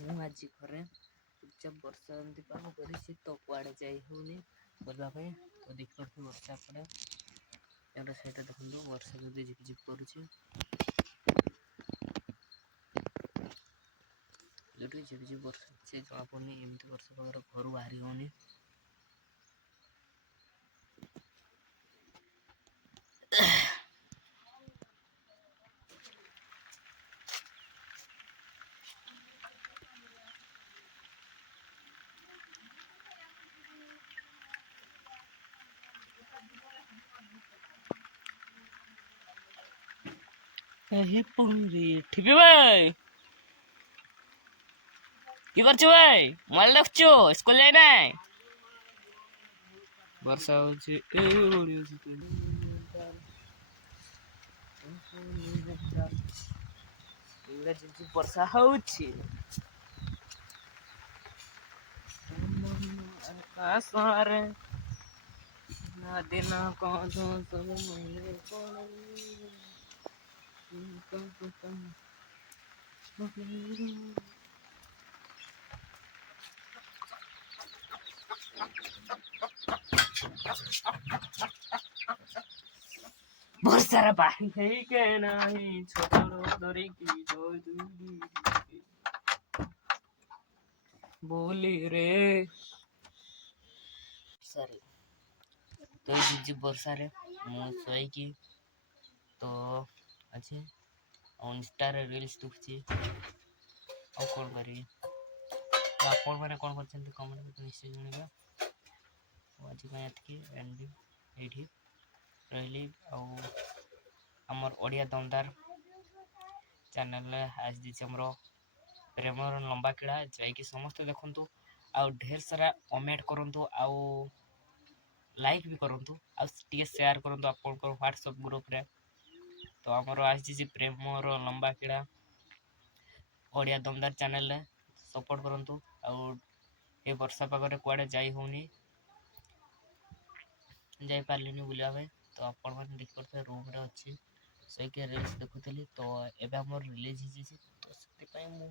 ମୁଁ ଆଜି ଘରେ ଚୁପଚାପ ବର୍ଷା ଏମିତି ପାଗ କରିଛି ତ କୁଆଡ଼େ ଯାଇ ହେଉନି ବୁଲିବା ପାଇଁ। ତ ଦେଖିପାରୁଥିବେ ବର୍ଷା ଏପଟେ ଏପଟେ ସେଇଟା ଦେଖନ୍ତୁ ବର୍ଷା ଯଦି ଝିପଝିପ କରୁଛି। ଯୋଉଠି ଝିପଝିପ ବର୍ଷା ସେ ଜଣାପଡ଼ୁନି ଏମିତି ବର୍ଷା ପାଗରେ ଘରୁ ବାହାରି ହେଉନି। ଠିପି ଭାଇ কি করছো ভাই? মোবাইল দেখছো? স্কুল যাই নাই? ବର୍ଷା ହଉଛି ବର୍ଷା ହଉଛି ଆକାଶରେ ଦିନ କଣ ସବୁ ମନେ ବର୍ଷାର ପାଣି ହେଇକେ ନାହିଁ ଛୋଟ ଧରିକି ବୋଲି ରେ ସରି ତ ବର୍ଷାରେ ମୁଁ ଶୋଇକି ତ ଅଛି ଇନଷ୍ଟାରେ ରିଲ୍ସ ଦେଖୁଛି। ଆଉ କ'ଣ କରିବି? ତ ଆପଣମାନେ କ'ଣ କରିଛନ୍ତି କମେଣ୍ଟ ନିଶ୍ଚୟ ଜଣାଇବା। ଆଜି ପାଇଁ ଏତିକି ଏଇଠି ରହିଲି। ଆଉ ଆମର ଓଡ଼ିଆ ଦମଦାର ଚ୍ୟାନେଲରେ ଆସିଯାଇଛି ଆମର ପ୍ରେମର ଲମ୍ବା କିଳା, ଯାଇକି ସମସ୍ତେ ଦେଖନ୍ତୁ ଆଉ ଢେର ସାରା କମେଣ୍ଟ କରନ୍ତୁ ଆଉ ଲାଇକ୍ ବି କରନ୍ତୁ ଆଉ ଟିକେ ସେୟାର କରନ୍ତୁ ଆପଣଙ୍କର ହ୍ୱାଟ୍ସଆପ୍ ଗ୍ରୁପ୍ରେ। ତ ଆମର ଆସିଛି ପ୍ରେମର ଲମ୍ବା କିଳା ଓଡ଼ିଆ ଦମଦାର ଚ୍ୟାନେଲରେ ସପୋର୍ଟ କରନ୍ତୁ। ଆଉ ଏ ବର୍ଷା ପାଗରେ କୁଆଡ଼େ ଯାଇ ହେଉନି, ଯାଇପାରିଲିନି ବୁଲିବା ପାଇଁ। ତ ଆପଣମାନେ ଦେଖିପାରୁଥିବେ ରୁମ୍ରେ ଅଛି ଶୋଇକି ରିଲ୍ସ ଦେଖୁଥିଲି। ତ ଏବେ ଆମର ରିଲିଜ୍ ହେଇଯାଇଛି ତ ସେଥିପାଇଁ ମୁଁ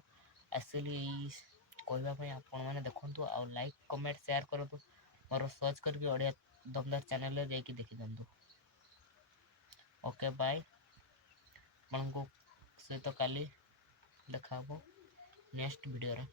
ଆସିଲି କହିବା ପାଇଁ। ଆପଣମାନେ ଦେଖନ୍ତୁ ଆଉ ଲାଇକ୍ କମେଣ୍ଟ ସେୟାର କରନ୍ତୁ। ମୋର ସର୍ଚ୍ଚ କରିକି ଓଡ଼ିଆ ଦମଦାର ଚ୍ୟାନେଲରେ ଯାଇକି ଦେଖିଦିଅନ୍ତୁ। ଓକେ ବାଏ, ଆପଣଙ୍କ ସହିତ କାଲି ଦେଖା ହେବ ନେକ୍ସଟ ଭିଡ଼ିଓରେ।